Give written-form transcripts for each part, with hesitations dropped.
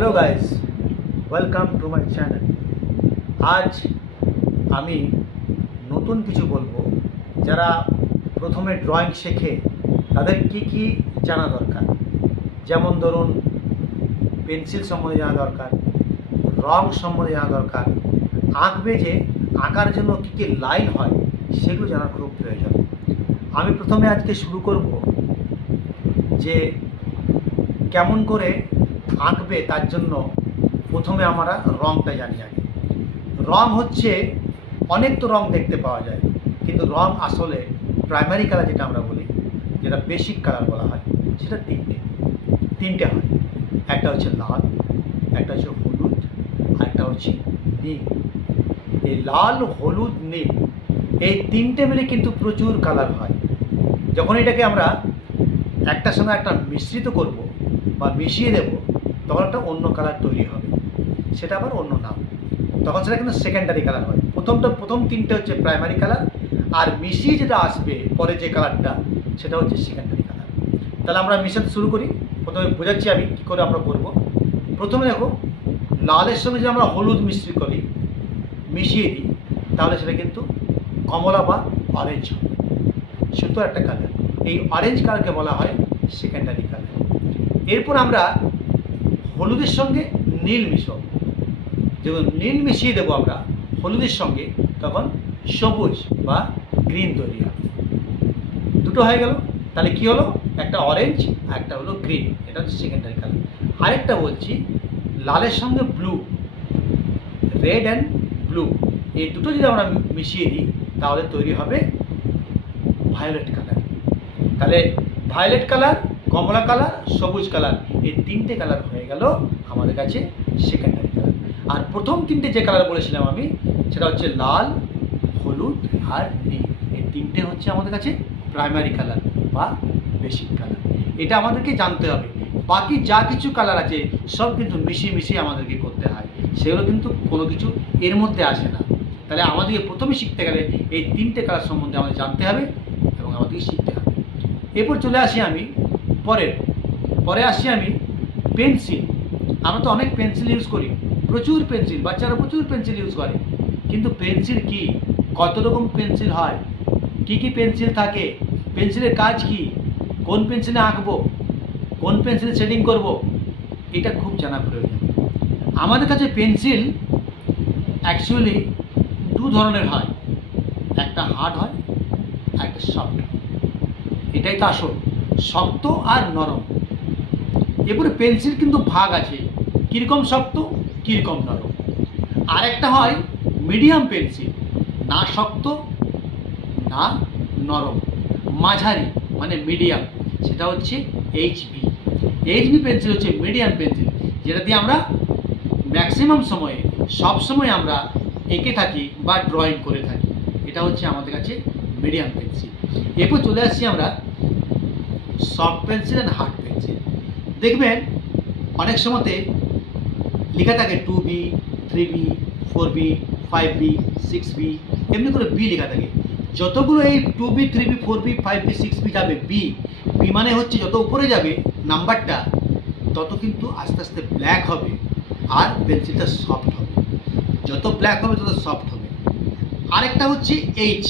Hello guys, welcome to my channel. আজ আমি নতুন কিছু বলবো। যারা প্রথমে ড্রয়িং শেখে তাদের কি কি জানা দরকার, যেমন ধরুন পেন্সিল সম্বন্ধে জানা দরকার, রং সম্বন্ধে জানা দরকার, আঁকবে যে আঁকার জন্য কী কী লাইন হয় সেগুলো জানার খুব প্রয়োজন। আমি প্রথমে আজকে শুরু করব যে কেমন করে আঁকবে তার জন্য প্রথমে আমরা রংটা জানি আগে। রং হচ্ছে অনেক তো রং দেখতে পাওয়া যায়, কিন্তু রং আসলে প্রাইমারি কালার যেটা আমরা বলি, যেটা বেসিক কালার বলা হয়, সেটা তিনটে হয়। একটা হচ্ছে লাল, একটা হচ্ছে হলুদ, আর একটা হচ্ছে নীল। এই লাল, হলুদ, নীল এই তিনটে মিলে কিন্তু প্রচুর কালার হয়। যখন এটাকে আমরা একটার সঙ্গে একটা মিশ্রিত করব বা মিশিয়ে দেব, তখন একটা অন্য কালার তৈরি হবে, সেটা আবার অন্য নাম। তখন সেটা কিন্তু সেকেন্ডারি কালার হয়। প্রথম তিনটে হচ্ছে প্রাইমারি কালার, আর মিশিয়ে যেটা আসবে পরে যে কালারটা, সেটা হচ্ছে সেকেন্ডারি কালার। তাহলে আমরা মিশাতে শুরু করি। প্রথমে বোঝাচ্ছি আমি কী করে আমরা করব। প্রথমে দেখো, লালের সঙ্গে যদি আমরা হলুদ মিশিয়ে দিই, তাহলে সেটা কিন্তু কমলা বা অরেঞ্জ হবে, সুন্দর একটা কালার। এই অরেঞ্জ কালারকে বলা হয় সেকেন্ডারি কালার। এরপর আমরা হলুদের সঙ্গে নীল মিশাবো। যখন নীল মিশিয়ে দেবো আমরা হলুদের সঙ্গে, তখন সবুজ বা গ্রিন তৈরি হবে। দুটো হয়ে গেল। তাহলে কি হলো, একটা অরেঞ্জ আর একটা হলো গ্রিন। এটা হচ্ছে সেকেন্ডারি কালার। আরেকটা বলছি, লালের সঙ্গে ব্লু, রেড অ্যান্ড ব্লু, এই দুটো যদি আমরা মিশিয়ে দিই, তাহলে তৈরি হবে ভায়োলেট কালার। তাহলে ভায়োলেট কালার, কমলা কালার, সবুজ কালার, এই তিনটে কালার হয়ে গেল আমাদের কাছে সেকেন্ডারি কালার। আর প্রথম তিনটে যে কালার বলেছিলাম আমি, সেটা হচ্ছে লাল, হলুদ আর নীল। এই তিনটে হচ্ছে আমাদের কাছে প্রাইমারি কালার বা বেসিক কালার। এটা আমাদেরকে জানতে হবে। বাকি যা কিছু কালার আছে সব কিন্তু মিশিয়ে আমাদেরকে করতে হয়, সেগুলো কিন্তু কোনো কিছু এর মধ্যে আসে না। তাহলে আমাদেরকে প্রথমে শিখতে গেলে এই তিনটে কালার সম্বন্ধে আমাদের জানতে হবে এবং আমাদেরকে শিখতে হবে। এরপর চলে আসি আমি পরে আসি আমি পেন্সিল। আমরা তো অনেক পেন্সিল ইউজ করি, প্রচুর পেন্সিল, বাচ্চারা প্রচুর পেন্সিল ইউজ করে। কিন্তু পেন্সিল কি, কত রকম পেন্সিল হয়, কি কি পেন্সিল থাকে, পেন্সিলের কাজ কি, কোন পেন্সিলে আঁকবো, কোন পেন্সিলে শেডিং করব, এটা খুব জানা প্রয়োজন। আমাদের কাছে পেন্সিল অ্যাকচুয়ালি দু ধরনের হয়, একটা হার্ড হয় আর একটা সফট হয়। এটাই তো আসল, শক্ত আর নরম। এরপরে পেন্সিল কিন্তু ভাগ আছে, কীরকম শক্ত কীরকম নরম। আর একটা হয় মিডিয়াম পেন্সিল, না শক্ত না নরম, মাঝারি মানে মিডিয়াম, সেটা হচ্ছে এইচবি পেন্সিল হচ্ছে মিডিয়াম পেন্সিল, যেটা দিয়ে আমরা ম্যাক্সিমাম সময়ে সবসময় আমরা এঁকে থাকি বা ড্রয়িং করে থাকি। এটা হচ্ছে আমাদের কাছে মিডিয়াম পেন্সিল। এরপর চলে আসছি আমরা soft pencil and hard pencil. দেখবেন অনেক সময়তে লেখা থাকে 2B, 3B, 4B, 5B, 6B, এমনি করে বি লেখা থাকে। যতগুলো এই 2B, 3B, 4B, 5B, 6B যাবে, বি মানে হচ্ছে যত উপরে যাবে নাম্বারটা, তত কিন্তু আস্তে আস্তে ব্ল্যাক হবে আর পেন্সিলটা সফট হবে। যত ব্ল্যাক হবে তত সফট হবে। আরেকটা হচ্ছে H,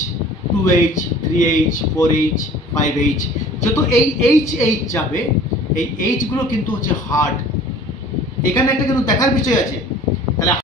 2H, 3H, 4H, 5H, যত এই এইচ যাবে, এই এইচগুলো কিন্তু হচ্ছে হার্ড। এখানে একটা কিন্তু দেখার বিষয় আছে,